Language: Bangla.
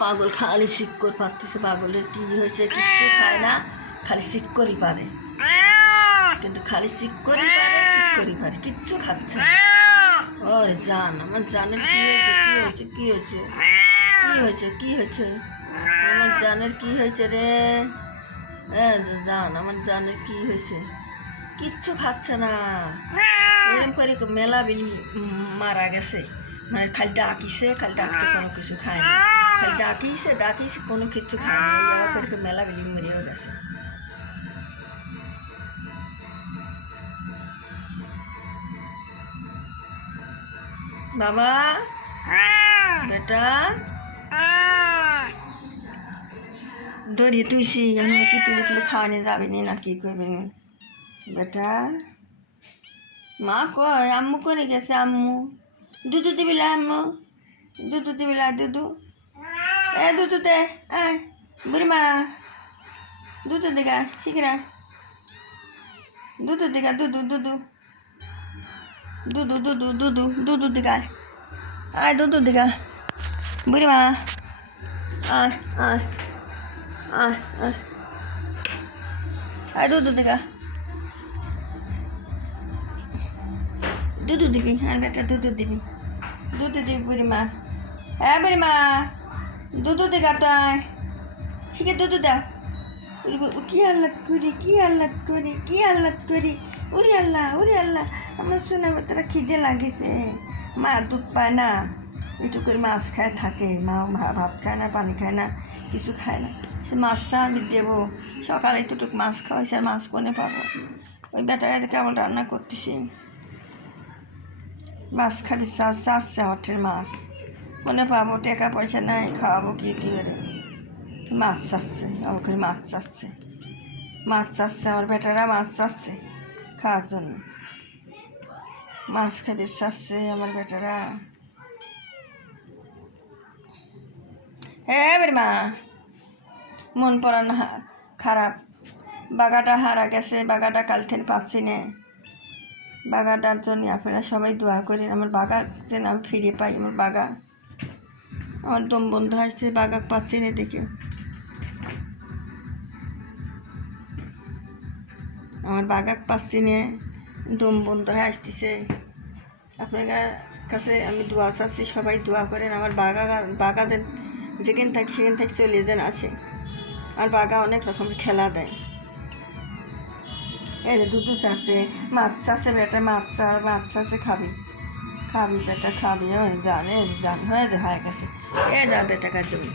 পাগল খালি শিক্ষর পারতেছে, পাগলের কি হয়েছে, কিচ্ছু খায় না, খালি শিক্ষরই পারে, কিন্তু খালি শিক্ষরই পারে, কিচ্ছু খাচ্ছে না। ওরে জান, আমার জানের কি হয়েছে, কি হয়েছে, কি হয়েছে, কি হয়েছে, আমার জানের কি হয়েছে রে? জান, আমার জানের কি হয়েছে, কিচ্ছু খাচ্ছে না। এরকম করে মেলা বিলি মারা গেছে, মানে খালি ডাকিছে, কোনো কিছু খায় না, খালি ডাকিছে কোনো কিছু খায় না। এবার করে মেলা বিলি মরেও গেছে। বাবা, বেটা দড়িয়ে তুইছি, আমি কি তুলে খাওয়ানি যাবি না কি করবি না বেটা? মা কয়, আম্মু করে গেছে, আম্মু দুধু দিবিলা, আম্মু দুধু দিবিলা, দুধু দুধু দে, বুড়ি মা দুধু দিগা শিখরা, দুধু দিগা, দুধু দিগা, দুধু দিগা, বুড়ি মা দুধু দিগা, দুধু দিবি, বেটা দুধু দিবি বুড়ি মা, বুড়ি মা দুধু দিগা, তাই শিখে দুধু দাও। কি আল্লাদ করি, উরি আল্লাহ, আমার শোনা বেতারা খিদে লাগেছে, মা দুধ পায় না, একটু করে মাছ খায় থাকে, মা ভাত খায় না, পানি খায় না, কিছু খায় না, সে মাছটা আমি দেবো, সকালে একটুটুক মাছ খাওয়াইছে, আর মাছ কোনে পাবো? ওই বেটাকে কেমন রান্না করতেছি, মাছ খাবি, চাচ্ছে আমার মাছ মনে পাবো, টাকা পয়সা নাই, খাওয়াবো কি করে? মাছ চাচ্ছে, আমাকে মাছ চাচ্ছে, আমার বেটারা মাছ চাচ্ছে খাওয়ার জন্য, মাছ খাবি চাচ্ছে আমার বেটারা। মা মন পড়ানো খারাপ, বাগাটা হারা গেছে, বাগাটা কাল থেকে পাচ্ছি না, বাগাটার জন্য আপনারা সবাই দোয়া করেন, আমার বাগা যেন আমি ফিরে পাই, আমার দম বন্ধ আসছে, বাগা পাচ্ছি না দেখে, আমার বাগাক পাচ্ছি না, দম বন্ধ হয়ে আসতেছে। আপনার কাছে আমি দোয়া চাচ্ছি, সবাই দোয়া করেন, আমার বাগা যেখানে থাকি সেখান থেকে চলে যেন আসে, আর বাগা অনেক রকমের খেলা দেয়। এই যে দুধু চাচ্ছে, মাছ চাচ্ছে, বেটা মাছ চাচ্ছে, খাবি বেটা খাবি, জান হয়ে গেছে, যা বেটা কাজ দেবি।